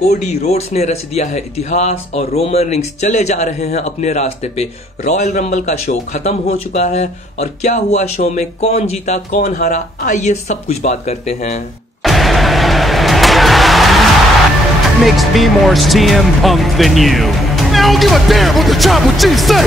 Cody Rhodes ने रच दिया है इतिहास और रोमन रिंग्स चले जा रहे हैं अपने रास्ते पे। रॉयल रंबल का शो खत्म हो चुका है और क्या हुआ शो में, कौन जीता कौन हारा, आइए सब कुछ बात करते हैं। Makes me more CM Punk than you. I don't give a damn what the Tribal Chief say.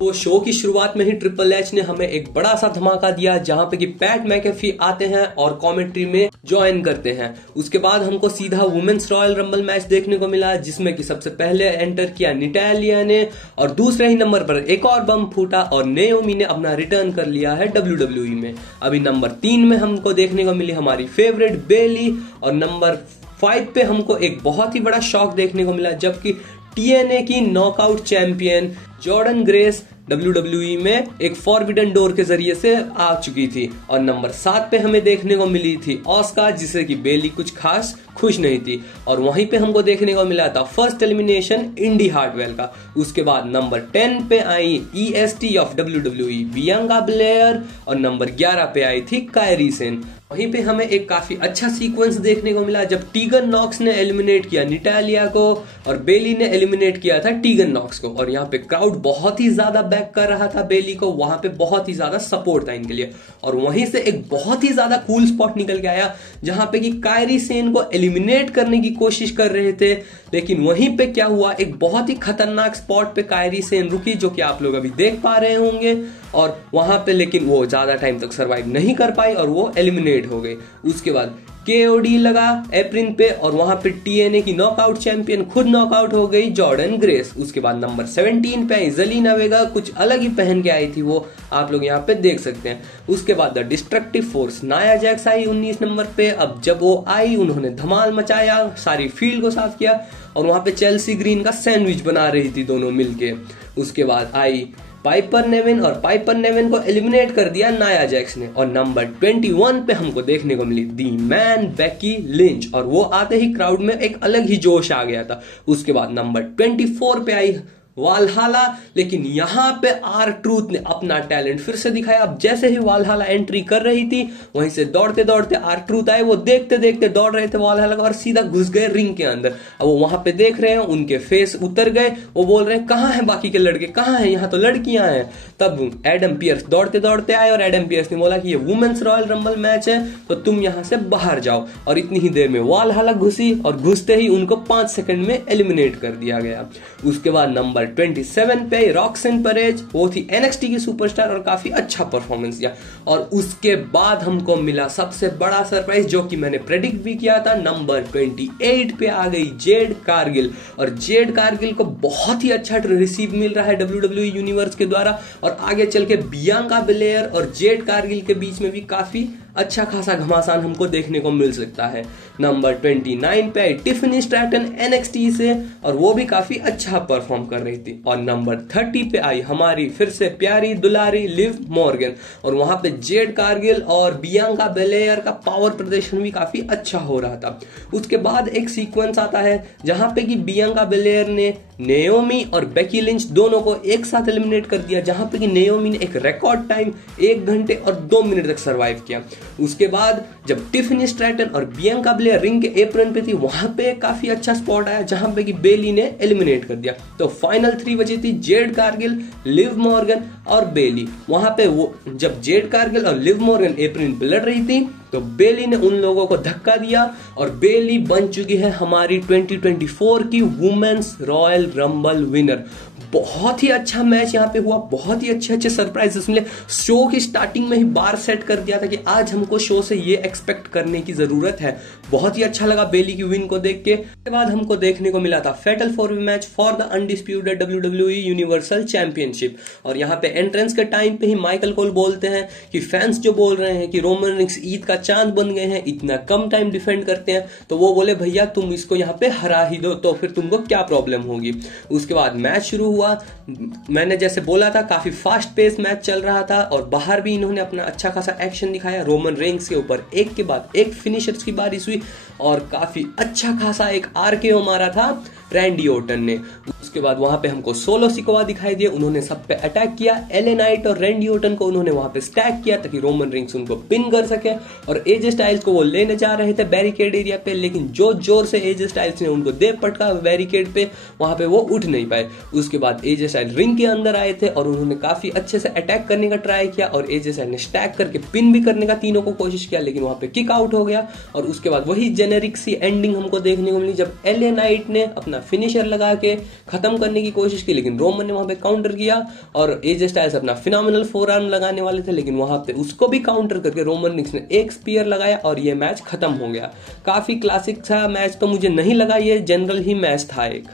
वो शो की शुरुआत में ही ट्रिपल एच ने हमें एक बड़ा सा धमाका दिया, जहां पे कि पैट मैकेफी आते हैं और कमेंट्री में ज्वाइन करते हैं। उसके बाद हमको सीधा वुमेन्स रॉयल रंबल मैच देखने को मिला, जिसमें कि सबसे पहले एंटर किया निटालिया ने और दूसरे ही नंबर पर एक और बम फूटा और नेओमी ने अपना रिटर्न कर लिया है WWE में। अभी नंबर 3 में हमको देखने को मिली हमारी फेवरेट बेली और नंबर 5 पे हमको एक बहुत ही बड़ा शॉक देखने को मिला, जबकि TNA की knockout champion Jordan grace WWE में एक फॉरबिडन डोर के जरिए से आ चुकी थी। और नंबर 7 पे हमें देखने को मिली थी ऑस्का, जिससे कि बेली कुछ खास खुश नहीं थी। और वहीं पे हमको देखने को मिला था फर्स्ट एलिमिनेशन इंडी हार्टवेल का। उसके बाद नंबर 10 पे आई EST of WWE Bianca Blair और नंबर 11 पे आई थी कायरी सेन। वहीं पे हमें एक काफी अच्छा सीक्वेंस देखने को मिला जब टीगन नॉक्स ने एलिमिनेट किया निटालिया को और बेली ने एलिमिनेट किया था टीगन नॉक्स को। और यहाँ पे क्राउड बहुत ही ज्यादा बैक कर रहा था बेली को, वहां पे बहुत ही ज्यादा सपोर्ट था इनके लिए। और वहीं से एक बहुत ही ज्यादा कूल स्पॉट निकल के आया, जहां पे कि कायरी सेन को एलिमिनेट करने की कोशिश कर रहे थे, लेकिन वहीं पे क्या हुआ, एक बहुत ही खतरनाक स्पॉट पे कायरी सेन रुकी, जो कि आप लोग अभी देख पा रहे होंगे। और वहां पे लेकिन वो ज्यादा टाइम तक सरवाइव नहीं कर पाई और वो एलिमिनेट हो गई। उसके बाद KOD लगा एप्रिन पे और वहां पे TNA की नॉकआउट चैंपियन खुद नॉकआउट हो गई जॉर्डन ग्रेस। उसके बाद नंबर 17 पे आई ज़ेलिना वेगा, कुछ अलग ही पहन के आई थी वो, आप लोग यहाँ पे देख सकते हैं। उसके बाद the destructive force Nia Jax I 19 number पे। अब जब वो आई उन्होंने धमाल मचाया, सारी फील्ड को साफ किया और वहां पे चेल्सी ग्रीन का सैंडविच बना रही थी दोनों मिलके। उसके बाद आई पाइपर नेविन और पाइपर नेविन को एलिमिनेट कर दिया नाया जैक्स ने। और नंबर 21 पे हमको देखने को मिली दी मैन बेकी लिंच और वो आते ही क्राउड में एक अलग ही जोश आ गया था। उसके बाद नंबर 24 पे आई वालहाला, लेकिन यहाँ पे आर ट्रूथ ने अपना टैलेंट फिर से दिखाया। अब जैसे ही वालहाला एंट्री कर रही थी, वहीं से दौड़ते दौड़ते आर ट्रूथ आए, वो देखते देखते दौड़ रहे थे वालहाला और सीधा घुस गए रिंग के अंदर। अब वो वहां पे देख रहे हैं, उनके फेस उतर गए, वो बोल रहे हैं कहाँ हैं बाकी के लड़के, कहाँ हैं, यहाँ तो लड़कियां हैं। तब एडम पियर्स दौड़ते दौड़ते आए और एडम पियर्स ने बोला कि ये वुमेन्स रॉयल रंबल मैच है, तो तुम यहाँ से बाहर जाओ। और इतनी ही देर में वालहाला घुसी और घुसते ही उनको 5 सेकंड में एलिमिनेट कर दिया गया। उसके बाद नंबर 27 पे रॉक्सन परेज, वो थी NXT की सुपरस्टार और काफी अच्छा परफॉर्मेंस दिया। और उसके बाद हमको मिला सबसे बड़ा सरप्राइज, जो कि मैंने प्रेडिक्ट भी किया था। नंबर 28 पे आ गई जेड कारगिल और जेड कारगिल को बहुत ही अच्छा रिसीव मिल रहा है WWE यूनिवर्स के द्वारा। और आगे चल के बियांका ब्लेयर और जेड कारगिल के बीच में भी काफी अच्छा खासा घमासान हमको देखने को मिल सकता है। नंबर 29 पे आई टिफनी स्ट्रैटन NXT से और वो भी काफी अच्छा परफॉर्म कर रही थी। और नंबर 30 पे आई हमारी फिर से प्यारी दुलारी लिव मॉर्गन और वहां पे जेड कारगिल और बियांका बेलेयर का पावर प्रदर्शन भी काफी अच्छा हो रहा था। उसके बाद एक सीक्वेंस आता है जहां पे कि बियांका बेलेयर ने नेओमी और बेकी लिंच दोनों को एक साथ एलिमिनेट कर दिया, जहां पे कि नेओमी ने एक रिकॉर्ड टाइम 1 घंटे और 2 मिनट तक सरवाइव किया। उसके बाद जब टिफनी स्ट्रैटन और बियांका ब्लेयर रिंग के एप्रन पे थी, वहां पे काफी अच्छा स्पॉट आया जहां पे कि बेली ने एलिमिनेट कर दिया। तो फाइनल 3 बची थी जेड कारगिल, लिव मॉर्गन और बेली। वहां पे वो जब जेड कारगिल और लिव मॉर्गन एप्रन पे लड़ रही थी, तो बेली ने उन लोगों को धक्का दिया और बेली बन चुकी है हमारी 2024 की वुमेन्स रॉयल रंबल विनर। बहुत ही अच्छा मैच यहाँ पे हुआ, बहुत ही अच्छे अच्छे सरप्राइजेस मिले। शो की स्टार्टिंग में ही बार सेट कर दिया था कि आज हमको शो से ये एक्सपेक्ट करने की जरूरत है। बहुत ही अच्छा लगा बेली की विन को देख के। उसके बाद हमको देखने को मिला था fatal 4 match for the undisputed WWE universal championship. और यहाँ पे एंट्रेंस के टाइम पे ही माइकल कोल बोलते हैं कि फैंस जो बोल रहे हैं कि रोमन रिंग्स ईद का चांद बन गए हैं, इतना कम टाइम डिफेंड करते हैं, तो वो बोले भैया तुम इसको यहाँ पे हरा ही दो, तो फिर तुमको क्या प्रॉब्लम होगी। उसके बाद मैच शुरू हुआ हुआ। मैंने जैसे बोला था काफी फास्ट पेस मैच चल रहा था और बाहर भी इन्होंने अपना अच्छा खासा एक्शन दिखाया। रोमन रेंस के ऊपर एक के बाद एक फिनिशर्स की बारिश हुई और काफी अच्छा खासा एक आरकेओ मारा था रैंडी ऑर्टन ने। उसके बाद वहां पे हमको सोलो सिकोवा दिखाई दिए, उन्होंने सब पे अटैक किया। एले नाइट और रैंडी ऑर्टन को उन्होंने वहां पे स्टैक किया ताकि रोमन रेंस उनको पिन कर सके और एजे स्टाइल्स को वो लेने जा रहे थे बैरिकेड एरिया पे, लेकिन जो जोर से एजे स्टाइल्स ने उनको दे पटका बैरिकेड पे, वहां पे वो उठ नहीं पाए। उसके बाद एजे स्टाइल रिंग के अंदर आए थे और उन्होंने काफी अच्छे से अटैक करने का ट्राई किया और एजे स्टाइल ने स्टैक करके पिन भी करने का तीनों को कोशिश किया, लेकिन वहां पे किक आउट हो गया। और उसके बाद वही जेनेरिक सी एंडिंग हमको देखने को मिली जब एले नाइट ने अपना फिनिशर लगा के खत्म करने की कोशिश की, लेकिन रोमन ने वहां पे काउंटर किया और एजे स्टाइल्स अपना फिनोमिनल फोरआर्म लगाने वाले थे, लेकिन वहां पे उसको भी काउंटर करके रोमन रिंग्स ने एक स्पीयर लगाया और ये मैच खत्म हो गया। काफी क्लासिक था मैच, तो मुझे नहीं लगा ये जनरल ही मैच था एक।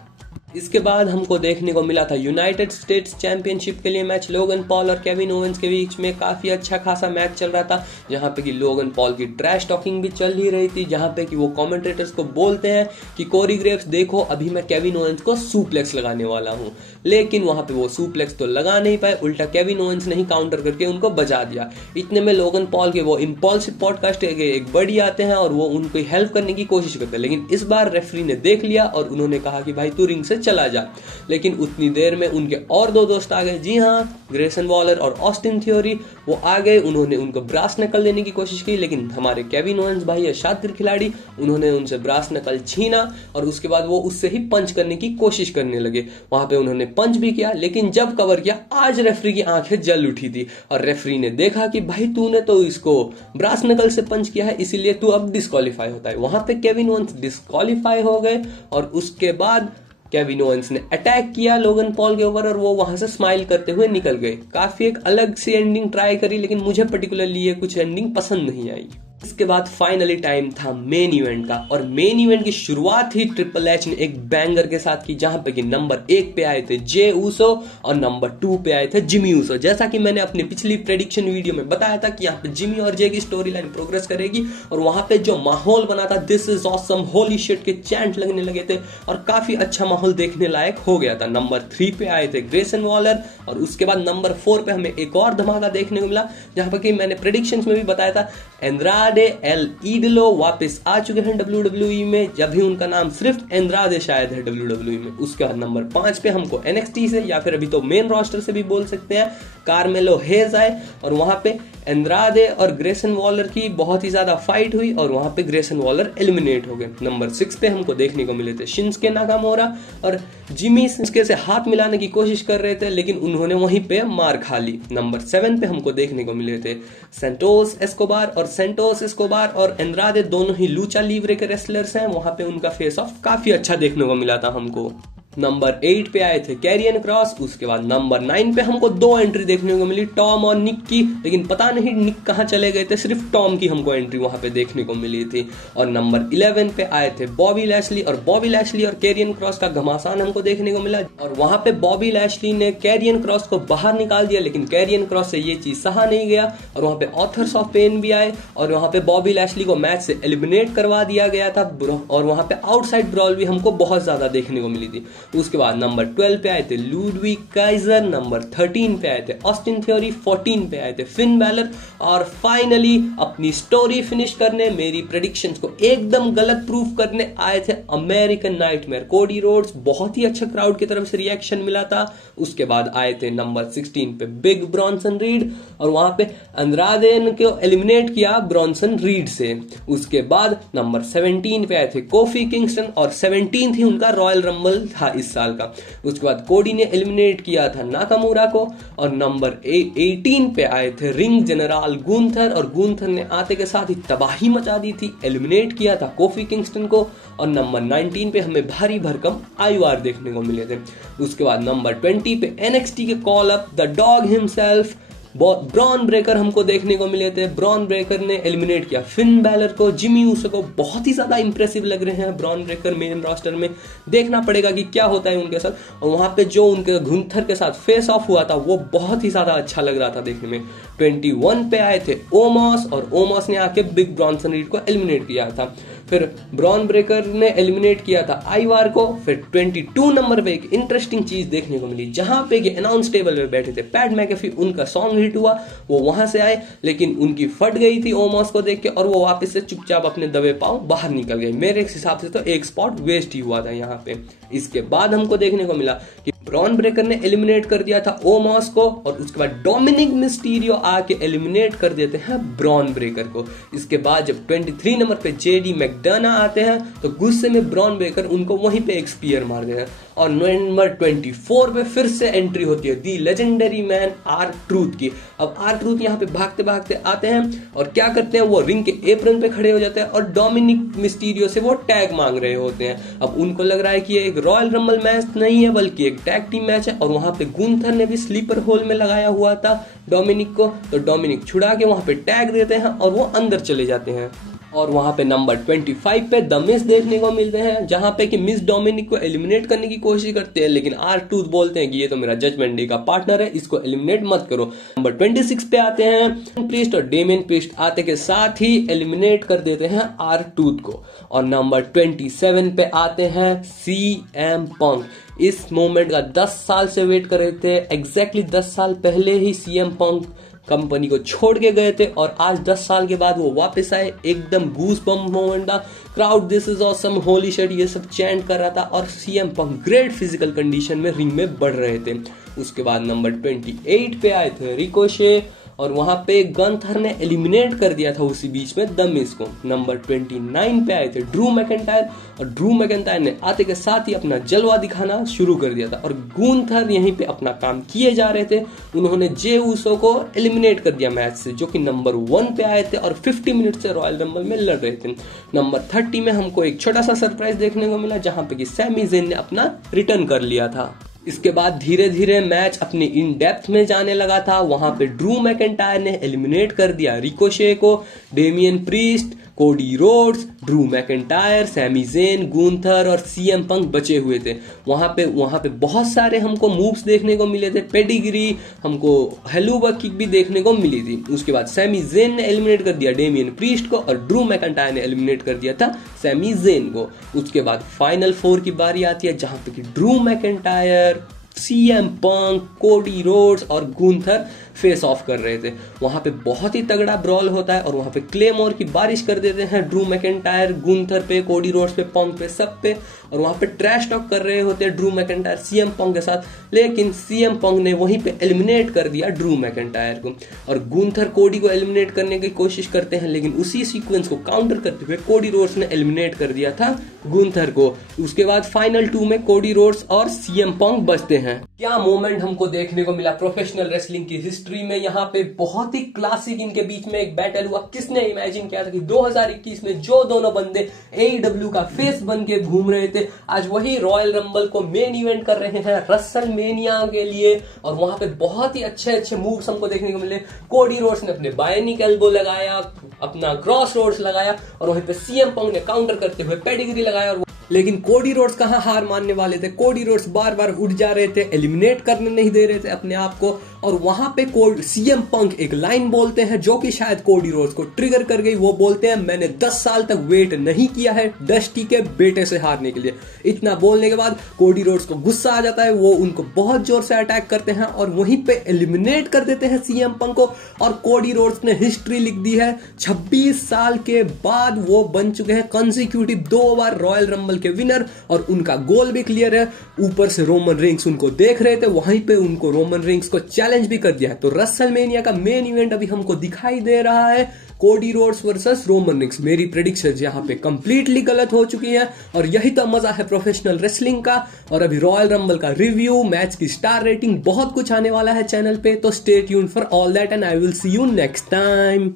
इसके बाद हमको देखने को मिला था यूनाइटेड स्टेट्स चैंपियनशिप के लिए मैच। लोगन पॉल और केविन ओवेंस के बीच में काफी अच्छा खासा मैच चल रहा था, जहां पे कि लोगन पॉल की ट्रैश टॉकिंग भी चल ही रही थी, जहां पे कि वो कमेंटेटर्स को बोलते हैं कि कोरी ग्रेव्स देखो अभी मैं केविन ओवेंस को सुप्लेक्स लगाने वाला हूं, लेकिन वहां पे वो सुप्लेक्स तो लगा नहीं पाए, उल्टा केविन ओवेंस ने ही काउंटर करके उनको बजा दिया। इतने में लोगन पॉल के वो इम्पल्सिव पॉडकास्ट एक बड़ी आते हैं और वो उनको हेल्प करने की कोशिश करते हैं, लेकिन इस बार रेफरी ने देख लिया और उन्होंने कहा कि भाई तू रिंग से चला जा। लेकिन उतनी देर में उनके और दो दोस्त आ गए, जी हाँ, ग्रेसन वॉलर और ऑस्टिन थ्योरी। वो आ गए, उन्होंने उनको ब्रास नकल देने की कोशिश की, लेकिन हमारे केविन ओवेंस भाई है शातिर खिलाड़ी, उन्होंने उनसे ब्रास नकल छीना और उसके बाद वो उससे ही पंच करने की कोशिश करने लगे। वहां पे उन्होंने पंच भी किया, लेकिन जब कवर किया आज रेफरी की आंखें जल उठी थी और रेफरी ने देखा कि भाई तूने तो इसको ब्रास नकल से पंच किया है, इसीलिए तू अब डिस्क्वालीफाई होता है। वहां पे केविन ओवेंस डिस्क्वालीफाई हो गए और उसके बाद केविन ओवेंस ने अटैक किया लोगन पॉल के ऊपर और वो वहां से स्माइल करते हुए निकल गए। काफी एक अलग सी एंडिंग ट्राई करी, लेकिन मुझे पर्टिकुलरली ये कुछ एंडिंग पसंद नहीं आई। इसके बाद फाइनली टाइम था मेन इवेंट का और मेन इवेंट की शुरुआत ही ट्रिपल एच ने एक बैंगर के साथ की, जहां पे कि नंबर 1 पे आए थे जे ऊसो और नंबर 2 पे आए थे जिमी ऊसो। जैसा कि मैंने अपनी पिछली प्रेडिक्शन वीडियो में बताया था कि यहाँ पे जिमी और जे की स्टोरी लाइन प्रोग्रेस करेगी और वहां पे जो माहौल बना था this is awesome holy shit के चैंट लगने लगे थे और काफी अच्छा माहौल देखने लायक हो गया था। नंबर 3 पे आए थे ग्रेसन वॉलर और उसके बाद नंबर 4 पे हमें एक और धमाका देखने को मिला, जहां पर कि मैंने प्रेडिक्शंस में भी बताया था एंद्राडे एल ईडलो वापस आ चुके हैं WWE में, जब भी उनका नाम सिर्फ एंद्राडे शायद है WWE में। उसके बाद नंबर 5 पे हमको NXT से या फिर अभी तो मेन रोस्टर से भी बोल सकते हैं कार्मेलो हेज आए और वहां पे एंद्राडे और ग्रेसन वॉलर की बहुत ही ज्यादा फाइट हुई और वहां पे ग्रेसन वॉलर एलिमिनेट हो गए। नंबर 6 पे हमको देखने को मिले थे शिंस्के नाकामोरा और जिमी शिंस्के से हाथ मिलाने की कोशिश कर रहे थे, लेकिन उन्होंने वहीं पे मार खा ली। नंबर 7 पे हमको देखने को मिले थे सेंटोस एस्कोबार और सेंटोस एस्कोबार और एंद्राडे दोनों ही लूचा लीवरे के रेसलर्स हैं। वहां पे उनका फेस ऑफ काफी अच्छा देखने को मिला था हमको। नंबर 8 पे आए थे कैरियन क्रॉस। उसके बाद नंबर 9 पे हमको 2 एंट्री देखने को मिली, टॉम और निक की, लेकिन पता नहीं निक कहां चले गए थे, सिर्फ टॉम की हमको एंट्री वहां पे देखने को मिली थी। और नंबर 11 पे आए थे बॉबी लैशली और बॉबी लैशली और कैरियन क्रॉस का घमासान हमको देखने को मिला और वहां पे बॉबी लैशली ने कैरियन क्रॉस को बाहर निकाल दिया, लेकिन कैरियन क्रॉस से ये चीज सहा नहीं गया और वहां पे ऑथर्स ऑफ पेन भी आए और वहां पे बॉबी लैशली को मैच से एलिमिनेट करवा दिया गया था और वहां पे आउटसाइड ब्रॉल भी हमको बहुत ज्यादा देखने को मिली थी। उसके बाद नंबर 12 पे आए थे लुडविग काइजर, नंबर 13 पे आए थे ऑस्टिन थ्योरी, 14 पे आए थे फिन बैलर और फाइनली अपनी स्टोरी फिनिश करने, मेरी प्रेडिक्शंस को एकदम गलत प्रूव करने आए थे अमेरिकन नाइटमेयर कोडी रोड्स। बहुत ही अच्छा क्राउड की तरफ से रिएक्शन मिला था। उसके बाद आए थे नंबर 16 पे बिग ब्रॉन्सन रीड और वहां पे अंद्रादे को एलिमिनेट किया ब्रॉन्सन रीड से। उसके बाद नंबर 17 पे आए थे कोफी किंगस्टन और 17th ही उनका रॉयल रंबल था इस साल का। उसके बाद कोडी ने एलिमिनेट किया था नाकामुरा को और नंबर 18 पे आए थे रिंग जनरल गुंथर और गुंथर ने आते के साथ ही तबाही मचा दी थी, एलिमिनेट किया था कोफी किंगस्टन को और नंबर 19 पे हमें भारी भरकम IUR देखने को मिले थे। उसके बाद नंबर 20 पे NXT के call up the dog himself Bron Breakker हमको देखने को मिले थे। ब्रॉन ब्रेकर ने एलिमिनेट किया फिन बैलर को, जिमी ऊसो को। बहुत ही ज्यादा इंप्रेसिव लग रहे हैं ब्रॉन ब्रेकर मेन रोस्टर में। देखना पड़ेगा कि क्या होता है उनके साथ। और वहां पे जो उनके गुंथर के साथ फेस ऑफ हुआ था वो बहुत ही ज्यादा अच्छा लग रहा था देखने में। 21 पे आए थे ओमॉस, और ओमॉस ने आके बिग ब्रॉन्सन रीड को एलिमिनेट किया था। फिर ब्रॉन ब्रेकर ने एलिमिनेट किया था आईवार को। फिर 22 नंबर पे एक इंटरेस्टिंग चीज देखने को मिली, जहां पे अनाउंस टेबल पे बैठे थे पैट मैकेफी, उनका सॉन्ग हिट हुआ, वो वहां से आए, लेकिन उनकी फट गई थी ओमॉस को देख के, और वो वापस से चुपचाप अपने दबे पांव बाहर निकल गए। मेरे हिसाब से तो एक स्पॉट वेस्ट ही हुआ था यहाँ पे। इसके बाद हमको देखने को मिला कि ब्रॉन ब्रेकर ने एलिमिनेट कर दिया था ओमॉस को, और उसके बाद डोमिनिक मिस्टीरियो आके एलिमिनेट कर देते हैं ब्रॉन ब्रेकर को। इसके बाद जब 23 नंबर पे जेडी मैकडर्ना आते हैं तो गुस्से में ब्रॉन ब्रेकर उनको वहीं पे एक स्पीयर मार देते हैं। और नंबर 24 पे फिर से एंट्री होती है दी लेजेंडरी मैन R-Truth की। अब R-Truth यहाँ पे भागते भागते आते हैं और क्या करते हैं, वो रिंग के एप्रन पे खड़े हो जाते हैं और डोमिनिक मिस्टीरियो से वो टैग मांग रहे होते हैं। अब उनको लग रहा है कि ये एक रॉयल रंबल मैच नहीं है बल्कि एक टैग टीम मैच है, और वहां पे गुंथर ने भी स्लीपर होल में लगाया हुआ था डोमिनिक को, तो डोमिनिक छुड़ा के वहां पे टैग देते हैं और वो अंदर चले जाते हैं। और वहां पे नंबर 25 पे द मिस देखने को मिलते हैं, जहां पे कि मिस डोमिनिक को एलिमिनेट करने की कोशिश करते हैं, लेकिन R-Truth बोलते हैं कि ये तो मेरा जजमेंट डे का पार्टनर है, इसको एलिमिनेट मत करो। नंबर 26 पे आते हैं प्रीस्ट, और डेमियन प्रीस्ट आते के साथ ही एलिमिनेट कर देते हैं R-Truth को। और नंबर 27 पे आते हैं CM पंक। इस मोमेंट का 10 साल से वेट कर रहे थे। एग्जैक्टली 10 साल पहले ही CM पंक कंपनी को छोड़ के गए थे, और आज 10 साल के बाद वो वापस आए। एकदम गूस बम्प मोमेंट था। Crowd this is awesome, holy shit, ये सब चैंट कर रहा था, और CM पंक ग्रेट फिजिकल कंडीशन में रिंग में बढ़ रहे थे। उसके बाद नंबर 28 पे आए थे रिकोशे, और वहां पे गंथर ने एलिमिनेट कर दिया था उसी बीच में द मिस को। नंबर 29 पे आए थे ड्रू मैकेंटायर, और ड्रू मैकेंटायर ने आते के साथ ही अपना जलवा दिखाना शुरू कर दिया था, और गुंथर यहीं पे अपना काम किए जा रहे थे। उन्होंने जे ऊसो को एलिमिनेट कर दिया मैच से, जो कि नंबर 1 पे आए थे और 50 मिनट से रॉयल रंबल में लड़ रहे थे। नंबर 30 में हमको एक छोटा सा सरप्राइज देखने को मिला, जहां पे कि सैमी ज़ेन ने अपना रिटर्न कर लिया था। इसके बाद धीरे धीरे मैच अपनी इन डेप्थ में जाने लगा था। वहां पे ड्रू मैकेंटायर ने एलिमिनेट कर दिया रिकोशे को, Damian Priest, Cody Rhodes, Drew McIntyre, Sami Zayn, Gunther और CM पंक बचे हुए थे। वहां पे बहुत सारे हमको मूव्स देखने को मिले थे। पेडिग्री, हमको हेलुबा किक भी देखने को मिली थी। उसके बाद सैमी ज़ेन ने एलिमिनेट कर दिया डेमियन प्रीस्ट को, और ड्रू मैकेंटायर ने एलिमिनेट कर दिया था सैमी ज़ेन को। उसके बाद फाइनल 4 की बारी आती है, जहां पे कि ड्रू मैकेंटायर, CM पंक, कोडी रोड्स और गुंथर फेस ऑफ कर रहे थे। वहां पे बहुत ही तगड़ा ब्रॉल होता है, और वहां पे क्लेमोर की बारिश कर देते हैं ड्रू मैकेंटायर गुंथर पे, कोडी रोड्स पे, पंक पे, सब पे। और वहां पे ट्रैश टॉक कर रहे होते हैं ड्रू मैकेंटायर CM पंक के साथ, लेकिन CM पंक ने वहीं पे एलिमिनेट कर दिया ड्रू मैकेंटायर को। और गुंथर कोडी को एलिमिनेट करने की कोशिश करते हैं, लेकिन उसी सीक्वेंस को काउंटर करते हुए कोडी रोड्स ने एलिमिनेट कर दिया था गुंथर को। उसके बाद फाइनल 2 में कोडी रोड्स और CM पंक बचते हैं। क्या मोमेंट हमको देखने को मिला प्रोफेशनल रेसलिंग की हिस्ट्री में। यहाँ पे बहुत ही क्लासिक इनके बीच में एक बैटल हुआ। किसने इमेजिन किया था कि 2021 में जो दोनों बंदे AEW का फेस बन के घूम रहे थे, आज वही रॉयल रंबल को मेन इवेंट कर रहे हैं रेसलमेनिया के लिए। और वहां पे बहुत ही अच्छे अच्छे मूव्स हमको देखने को मिले। कोडी रोड्स ने अपने बायनिक एल्बो लगाया, अपना क्रॉस रोड्स लगाया, और वहीं पे CM पंक ने काउंटर करते हुए पेडिग्री लगाया। और लेकिन कोडी रोड्स कहां हार मानने वाले थे। कोडी रोड्स बार बार उठ जा रहे थे, एलिमिनेट करने नहीं दे रहे थे अपने आप को। और वहां पे CM पंक एक लाइन बोलते हैं जो कि शायद कोडी रोड्स को ट्रिगर कर गई। वो बोलते हैं, मैंने 10 साल तक वेट नहीं किया है डस्टी के बेटे से हारने के लिए। इतना बोलने के बाद कोडी रोड्स को गुस्सा आ जाता है, वो उनको बहुत जोर से अटैक करते हैं और वहीं पे एलिमिनेट कर देते हैं CM पंक को। और कोडी रोड्स ने हिस्ट्री लिख दी है। 26 साल के बाद वो बन चुके हैं कंसेक्यूटिव 2 बार रॉयल रंबल के विनर, और उनका गोल भी क्लियर है। ऊपर से रोमन रिंग्स उनको देख रहे थे, वहीं पे उनको रोमन रिंग्स को चैलेंज भी कर दिया है। तो रेसलमेनिया का मेन इवेंट अभी हमको दिखाई दे रहा है, Cody Rhodes versus Roman rings. मेरी प्रेडिक्शन यहाँ पे कंप्लीटली गलत हो चुकी है, और यही तो मजा है प्रोफेशनल रेसलिंग का। और अभी रॉयल रंबल का रिव्यू, मैच की स्टार रेटिंग, बहुत कुछ आने वाला है चैनल पे। तो stay tuned for all that, and I will see you next time.